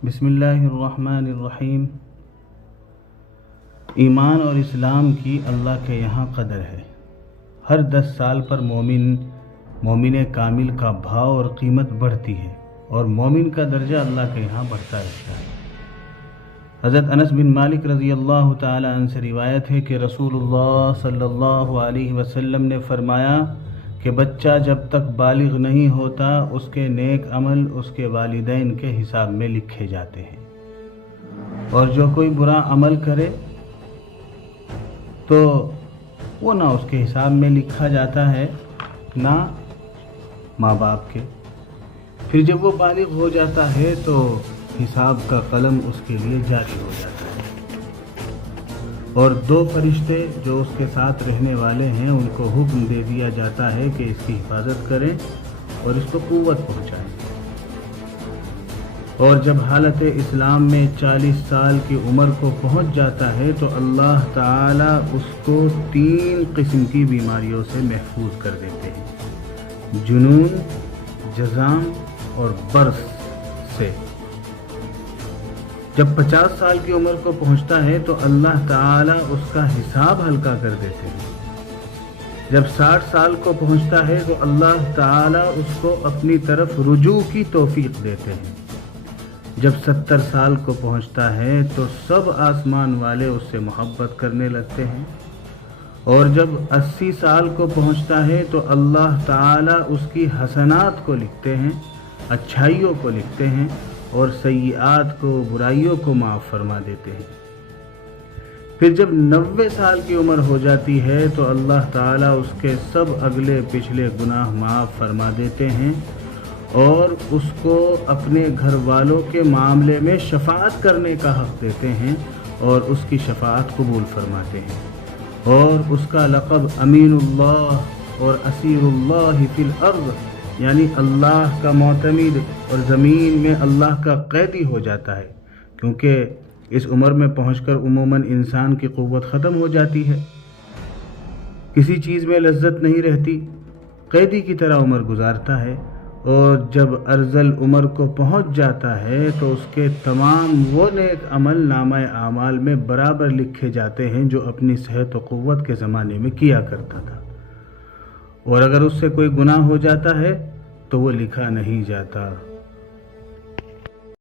بسم اللہ الرحمن الرحیم۔ ایمان اور اسلام کی اللہ کے یہاں قدر ہے۔ ہر 10 سال پر مومن کامل کا بھاؤ اور قیمت بڑھتی ہے اور مومن کا درجہ اللہ کے یہاں بڑھتا رہتا ہے۔ حضرت انس بن مالک رضی اللہ تعالی عنہ سے روایت ہے کہ رسول اللہ صلی اللہ علیہ وسلم نے فرمایا کہ بچہ جب تک بالغ نہیں ہوتا اس کے نیک عمل اس کے والدین کے حساب میں لکھے جاتے ہیں، اور جو کوئی برا عمل کرے تو وہ نہ اس کے حساب میں لکھا جاتا ہے نہ ماں باپ کے۔ پھر جب وہ بالغ ہو جاتا ہے تو حساب کا قلم اس کے لیے جاری ہو جاتا ہے، اور 2 فرشتے جو اس کے ساتھ رہنے والے ہیں ان کو حکم دے دیا جاتا ہے کہ اس کی حفاظت کریں اور اس کو قوت پہنچائیں۔ اور جب حالت اسلام میں 40 سال کی عمر کو پہنچ جاتا ہے تو اللہ تعالی اس کو 3 قسم کی بیماریوں سے محفوظ کر دیتے ہیں: جنون، جذام اور برص سے۔ جب 50 سال کی عمر کو پہنچتا ہے تو اللہ تعالی اس کا حساب ہلکا کر دیتے ہیں۔ جب 60 سال کو پہنچتا ہے تو اللہ تعالی اس کو اپنی طرف رجوع کی توفیق دیتے ہیں۔ جب 70 سال کو پہنچتا ہے تو سب آسمان والے اس سے محبت کرنے لگتے ہیں، اور جب 80 سال کو پہنچتا ہے تو اللہ تعالی اس کی حسنات کو لکھتے ہیں، اچھائیوں کو لکھتے ہیں، اور سیئات کو، برائیوں کو معاف فرما دیتے ہیں۔ پھر جب 90 سال کی عمر ہو جاتی ہے تو اللہ تعالیٰ اس کے سب اگلے پچھلے گناہ معاف فرما دیتے ہیں، اور اس کو اپنے گھر والوں کے معاملے میں شفاعت کرنے کا حق دیتے ہیں اور اس کی شفاعت قبول فرماتے ہیں، اور اس کا لقب امین اللہ اور اسیر اللہ فی الارض، یعنی اللہ کا معتمد اور زمین میں اللہ کا قیدی ہو جاتا ہے، کیونکہ اس عمر میں پہنچ کر عموماً انسان کی قوت ختم ہو جاتی ہے، کسی چیز میں لذت نہیں رہتی، قیدی کی طرح عمر گزارتا ہے، اور جب ارذل عمر کو پہنچ جاتا ہے تو اس کے تمام وہ نیک عمل نامہ اعمال میں برابر لکھے جاتے ہیں جو اپنی صحت و قوت کے زمانے میں کیا کرتا تھا، اور اگر اس سے کوئی گناہ ہو جاتا ہے تو وہ لکھا نہیں جاتا۔